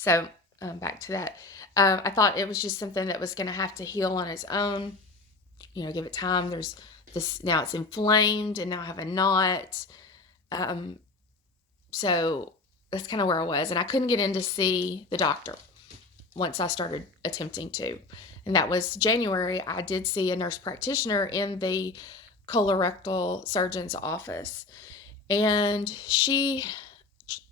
So back to that. I thought it was just something that was going to have to heal on its own. Give it time. There's this now, it's inflamed, and now I have a knot. Um, so that's kind of where I was, and I couldn't get in to see the doctor once I started attempting to. And that was January. I did see a nurse practitioner in the colorectal surgeon's office, and she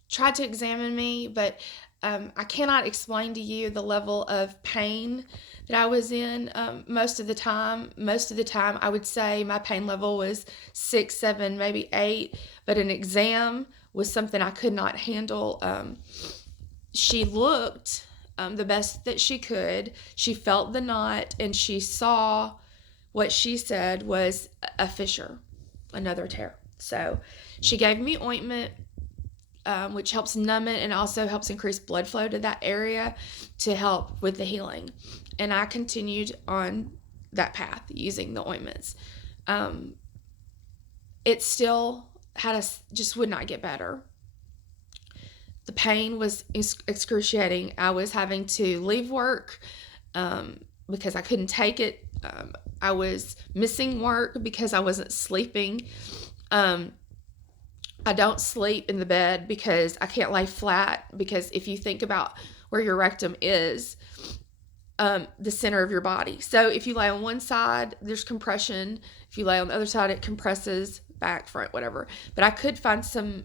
tried to examine me, but I cannot explain to you the level of pain that I was in most of the time. Most of the time, I would say my pain level was 6, 7, maybe 8, but an exam was something I could not handle. She looked the best that she could. She felt the knot, and she saw what she said was a fissure, another tear. So she gave me ointment, which helps numb it and also helps increase blood flow to that area to help with the healing. And I continued on that path using the ointments. It still just would not get better. The pain was excruciating. I was having to leave work because I couldn't take it. I was missing work because I wasn't sleeping. I don't sleep in the bed because I can't lay flat, because if you think about where your rectum is, the center of your body. So if you lay on one side, there's compression. If you lay on the other side, it compresses back, front, whatever. But I could find some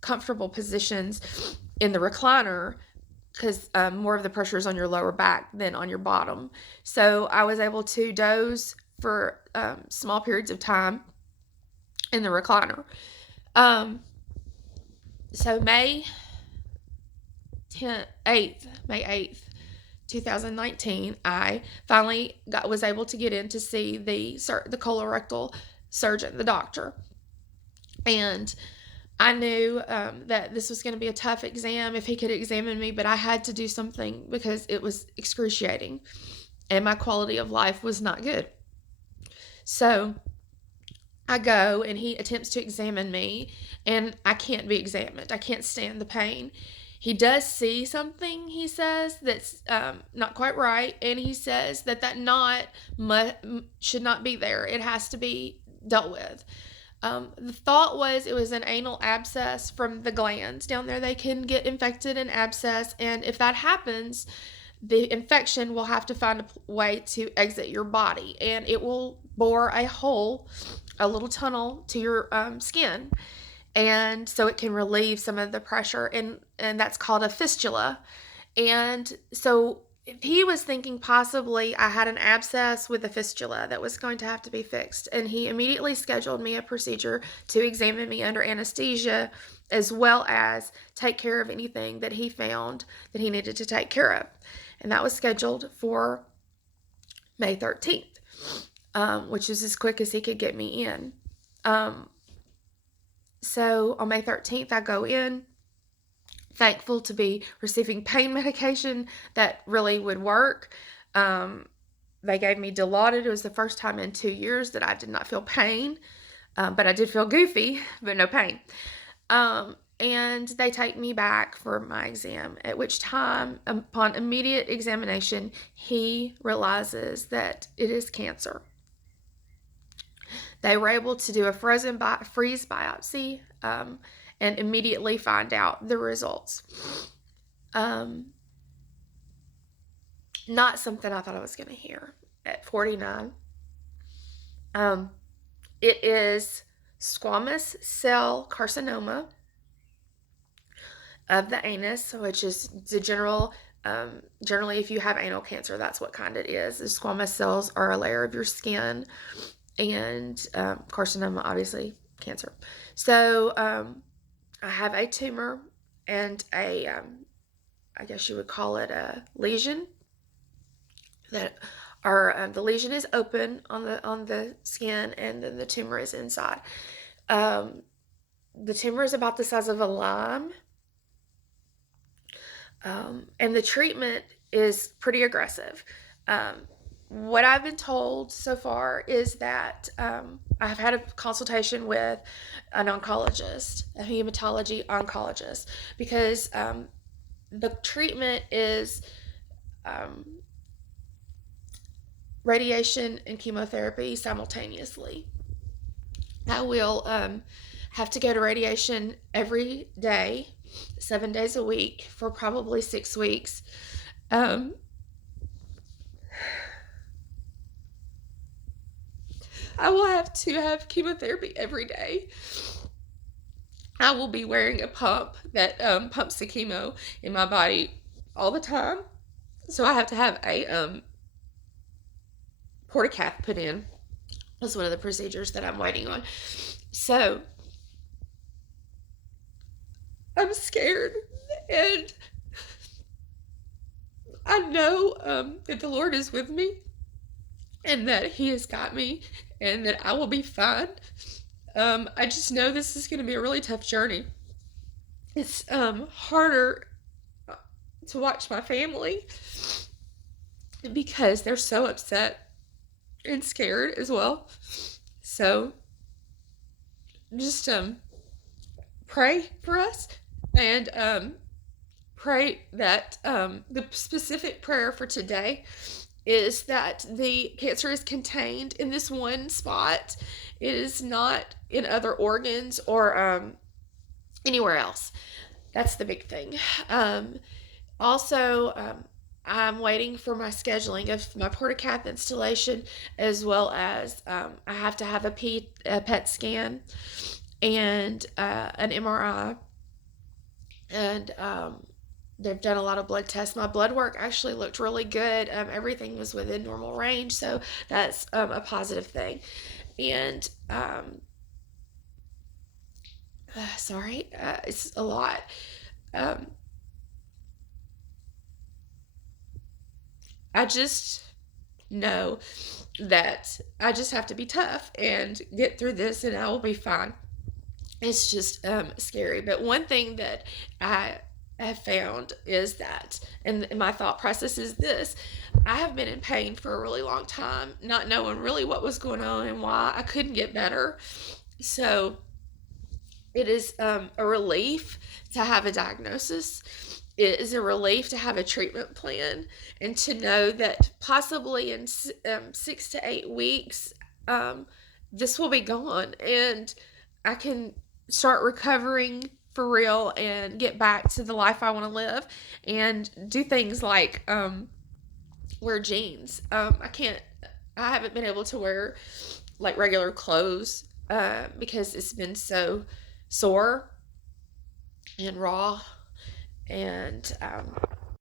comfortable positions in the recliner because more of the pressure is on your lower back than on your bottom. So I was able to doze for small periods of time in the recliner. So May 8th, 2019, I finally was able to get in to see the colorectal surgeon, the doctor. And I knew that this was going to be a tough exam if he could examine me, but I had to do something because it was excruciating and my quality of life was not good. So I go and he attempts to examine me, and I can't be examined. I can't stand the pain. He does see something, he says, that's not quite right, and he says that knot should not be there. It has to be dealt with. The thought was it was an anal abscess from the glands down there. They can get infected and abscess, and if that happens, the infection will have to find a way to exit your body, and it will bore a hole, a little tunnel to your skin, and so it can relieve some of the pressure, and that's called a fistula. And so he was thinking possibly I had an abscess with a fistula that was going to have to be fixed, and he immediately scheduled me a procedure to examine me under anesthesia, as well as take care of anything that he found that he needed to take care of. And that was scheduled for May 13th, which is as quick as he could get me in. So on May 13th, I go in, thankful to be receiving pain medication that really would work. They gave me Dilaudid. It was the first time in 2 years that I did not feel pain, but I did feel goofy, but no pain. And they take me back for my exam, at which time, upon immediate examination, he realizes that it is cancer. They were able to do a freeze biopsy and immediately find out the results. Not something I thought I was going to hear at 49. It is squamous cell carcinoma of the anus, which is the generally if you have anal cancer, that's what kind it is. The squamous cells are a layer of your skin, and carcinoma, obviously, cancer. So I have a tumor and I guess you would call it a lesion. That the lesion is open on the skin, and then the tumor is inside. The tumor is about the size of a lime. And the treatment is pretty aggressive. What I've been told so far is that I've had a consultation with an oncologist, a hematology oncologist, because the treatment is radiation and chemotherapy simultaneously. I will have to go to radiation every day, 7 days a week, for probably 6 weeks. Um, I will have to have chemotherapy every day. I will be wearing a pump that pumps the chemo in my body all the time. So I have to have a portacath put in. That's one of the procedures that I'm waiting on. So I'm scared, and I know that the Lord is with me, and that He has got me, and that I will be fine. I just know this is going to be a really tough journey. It's harder to watch my family because they're so upset and scared as well. So just pray for us, and pray that the specific prayer for today is that the cancer is contained in this one spot. It is not in other organs or anywhere else. That's the big thing. Also, I'm waiting for my scheduling of my portacath installation, as well as I have to have a PET scan and an MRI, and they've done a lot of blood tests. My blood work actually looked really good. Everything was within normal range, so that's a positive thing. And sorry, it's a lot. Um, I just know that I just have to be tough and get through this, and I will be fine. It's just scary. But one thing that I have found is that, and my thought process is this: I have been in pain for a really long time, not knowing really what was going on and why I couldn't get better. So it is a relief to have a diagnosis. It is a relief to have a treatment plan, and to know that possibly in 6 to 8 weeks, this will be gone, and I can start recovering for real and get back to the life I want to live, and do things like wear jeans. I haven't been able to wear like regular clothes because it's been so sore and raw, and